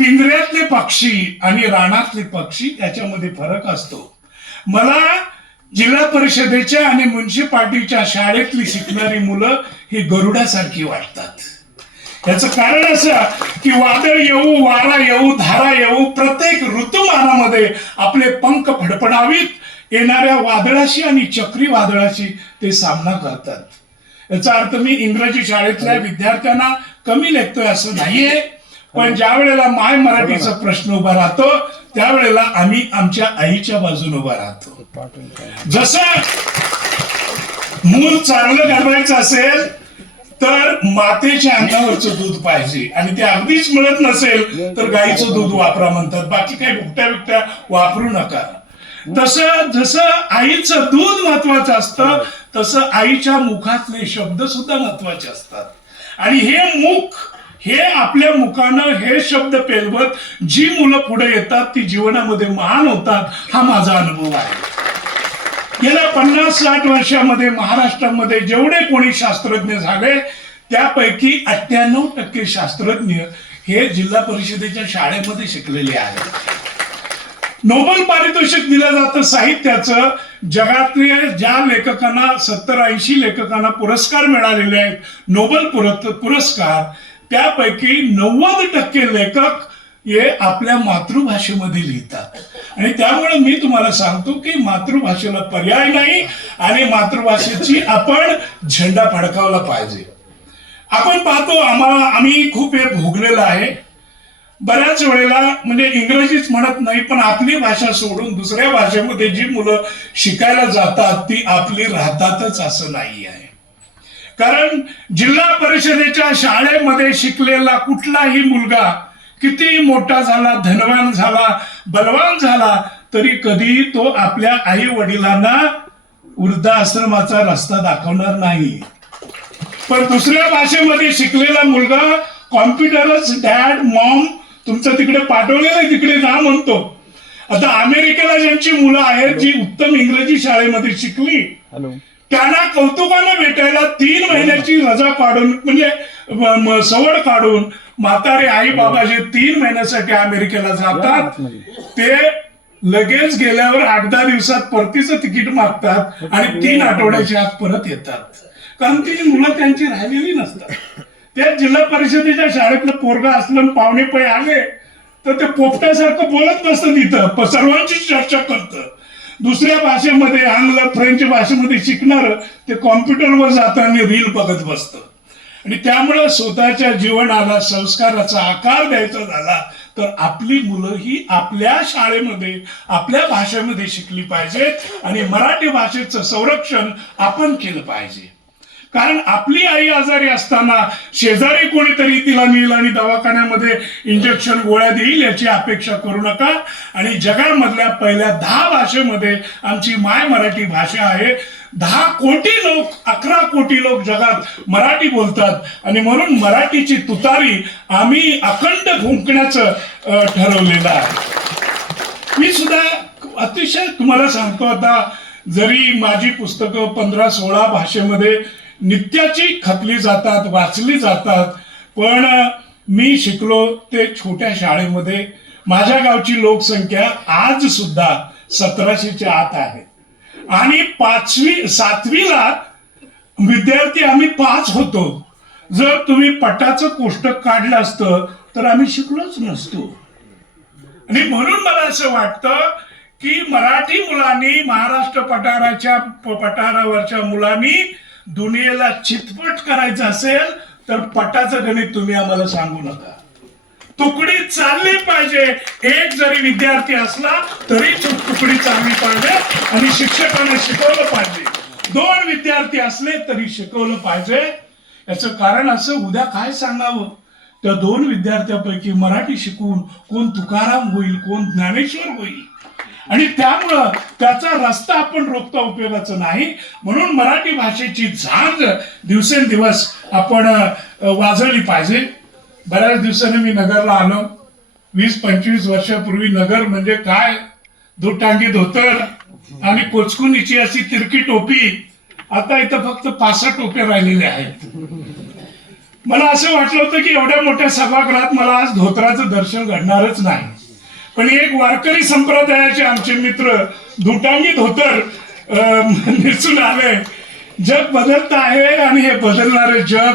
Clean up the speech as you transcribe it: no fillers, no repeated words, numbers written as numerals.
पिंजऱ्यातले पक्षी आणि रानातले पक्षी याच्यामध्ये फरक असतो. मला जिल्हा परिषदेच्या आणि म्युन्सिपाल्टीच्या शाळेतली शिकणारी मुलं ही गरुडासारखी वाटतात. याचं कारण असं की वादळ येऊ, वारा येऊ, धारा येऊ, प्रत्येक ऋतुमानामध्ये आपले पंख फडफडावीत, येणाऱ्या वादळाशी आणि चक्रीवादळाशी ते सामना करतात. याचा अर्थ मी इंग्रजी शाळेतल्या विद्यार्थ्यांना कमी लेखतोय असं नाहीये, पण ज्या वेळेला माय मराठीचा प्रश्न उभा राहतो त्यावेळेला आम्ही आमच्या आईच्या बाजूने उभा राहतो. जसं मूल चांगलं घडवायचं असेल तर मातेच्या अंगावरचं दूध पाहिजे, आणि ते अगदीच मिळत नसेल तर गाईचं दूध वापरा म्हणतात. बाकी काही भुकट्या बिकट्या वापरू नका. तसं जसं आईचं दूध महत्वाचं असतं तसं आईच्या मुखातले शब्द सुद्धा महत्वाचे असतात. आणि हे आपल्या मुखानं हे शब्द पेलवत जी मुलं पुढे येतात ती जीवनामध्ये महान होतात. हा माझा अनुभव आहे. गेल्या 50-60 वर्षामध्ये महाराष्ट्रामध्ये जेवढे कोणी शास्त्रज्ञ झाले त्यापैकी 98% शास्त्रज्ञ हे जिल्हा परिषदेच्या शाळेमध्ये शिकलेले आहेत. नोबेल पारितोषिक दिलं जातं साहित्याचं. जगातल्या ज्या लेखकांना 70-80 लेखकांना पुरस्कार मिळालेले आहेत नोबेल पुरस्कार, त्यापैकी 90% लेखक हे आपल्या मातृभाषेमध्ये लिहितात. आणि त्यामुळे मी तुम्हाला सांगतो की मातृभाषेला पर्याय नाही आणि मातृभाषेची आपण झेंडा फडकावला पाहिजे. आपण पाहतो, आम्ही खूप हे भोगलेलं आहे. बऱ्याच वेळेला म्हणजे इंग्रजीच म्हणत नाही पण आपली भाषा सोडून दुसऱ्या भाषेमध्ये जी मुलं शिकायला जातात ती आपली राहतातच असं नाही आहे. कारण जिल्हा परिषदेच्या शाळेमध्ये शिकलेला कुठलाही मुलगा किती मोठा झाला, धनवान झाला, बलवान झाला तरी कधी तो आपल्या आई वडिलांना वृद्धाश्रमाचा रस्ता दाखवणार नाही. पण दुसऱ्या भाषेमध्ये शिकलेला मुलगा कॉम्प्युटरच डॅड मॉम तुमचं तिकडे पाठवलेलं आहे तिकडे जा म्हणतो. आता अमेरिकेला ज्यांची मुलं आहेत जी उत्तम इंग्रजी शाळेमध्ये शिकली त्यांना कौतुकानं भेटायला 3 महिन्याची रजा काढून म्हणजे सवड काढून म्हातारे आई बाबा जे 3 महिन्यासाठी अमेरिकेला जातात ते लगेच गेल्यावर 8-10 दिवसात परतीचं तिकीट मागतात आणि 3 आठवड्याच्या आत परत येतात. कारण ती मुलं त्यांची राहिलेली नसतात. त्या जिल्हा परिषदेच्या शाळेतलं पोरगा असलं पाहुणे पै आले तर ते पोपट्यासारखं बोलत नसतं, तिथं सर्वांची चर्चा करतं. दुसऱ्या भाषेमध्ये आंग्ल फ्रेंच भाषेमध्ये शिकणार ते कॉम्प्युटरवर जातं आणि रील बघत बसतं. आणि त्यामुळे स्वतःच्या जीवनाला संस्काराचा आकार द्यायचा झाला तर आपली मुलं ही आपल्या शाळेमध्ये आपल्या भाषेमध्ये शिकली पाहिजेत आणि मराठी भाषेचं संरक्षण आपण केलं पाहिजे. कारण आपली आई आजारी असताना शेजारी कोणीतरी तिला नेईल आणि दवाखान्यामध्ये इंजेक्शन गोळ्या देईल याची अपेक्षा करू नका. आणि जगामधल्या पहिल्या 10 भाषेमध्ये आमची माय मराठी भाषा आहे. 10 कोटी लोक 11 कोटी लोक जगात मराठी बोलतात आणि म्हणून मराठीची तुतारी आम्ही अखंड फुंकण्याचं ठरवलेलं आहे. मी सुद्धा अतिशय तुम्हाला सांगतो, आता जरी माझी पुस्तकं 15-16 भाषेमध्ये नित्याची खपली जातात, वाचली जातात, पण मी शिकलो ते छोट्या शाळेमध्ये. माझ्या गावची लोकसंख्या आज सुद्धा 1700च्या आत आहे आणि 5वी-7वीला विद्यार्थी आम्ही 5 होतो. जर तुम्ही पटाचं कोष्टक काढलं असतं तर आम्ही शिकलोच नसतो. आणि म्हणून मला असं वाटतं की मराठी मुलांनी, महाराष्ट्र पठारावरच्या मुलांनी दुनियेला चितपट करायचं असेल तर पटाचं गणित तुम्ही आम्हाला सांगू नका. तुकडी चालली पाहिजे. एक जरी विद्यार्थी असला तरी तुकडी चालली पाहिजे आणि शिक्षकांना शिकवलं पाहिजे. 2 विद्यार्थी असले तरी शिकवलं पाहिजे. याचं कारण असं, उद्या काय सांगावं, त्या 2 विद्यार्थ्यापैकी मराठी शिकून कोण तुकाराम होईल, कोण ज्ञानेश्वर होईल. आणि त्यामुळं त्याचा रस्ता आपण रोखता उपयोगाचं नाही. म्हणून मराठी भाषेची झांज दिवसेंदिवस आपण वाजवली पाहिजे. बऱ्याच दिवसांनी मी नगरला आलो. 20-25 वर्षापूर्वी नगर म्हणजे काय, दुटांगी धोतर आणि कोचकुनीची अशी तिरकी टोपी. आता इथं फक्त 5 टोप्या राहिलेल्या आहेत. मला असं वाटलं होतं की एवढ्या मोठ्या सभागृहात मला आज धोत्राचं दर्शन घडणारच नाही, पण एक वारकरी संप्रदायाचे आमचे मित्र दुटांगी धोतर दिसून आले. जग बदलत आहे आणि हे बदलणारे जग